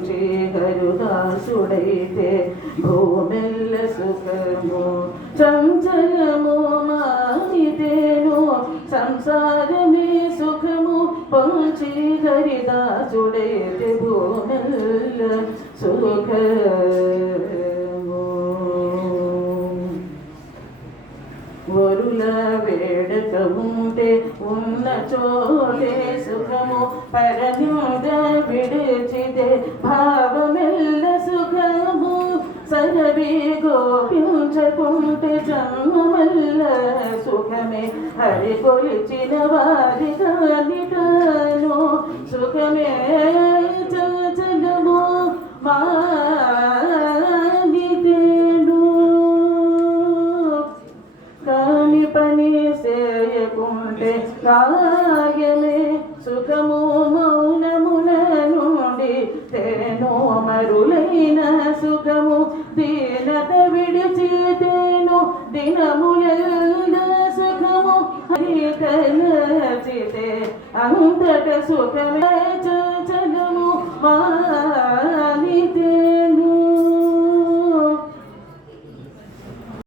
పంచి హరుదాసుడైతే భూమెల్ల సుఖము చంచలము మానితేను సంసారమే సుఖము పంచి హరిదాసుడైతే భూమెల్ల సుఖము వరుల వేడక ఉంటే ఉన్న చోటే సుఖము పరనిద విడిచితే భావమెల్ల సుఖము సరవి గోపించకుంటే జన్మమెల్ల సుఖమే హరి కొలిచిన వారి కానిటను సుఖమే చలము మానితేను కాని పని చేయకుంటే కార్యమే సుఖము మౌనముల నుండి తేనో మరులైన సుఖము దీనత విడిచితేను దినముల సుఖము హరికలచితే అంతట సుఖమే చలము మా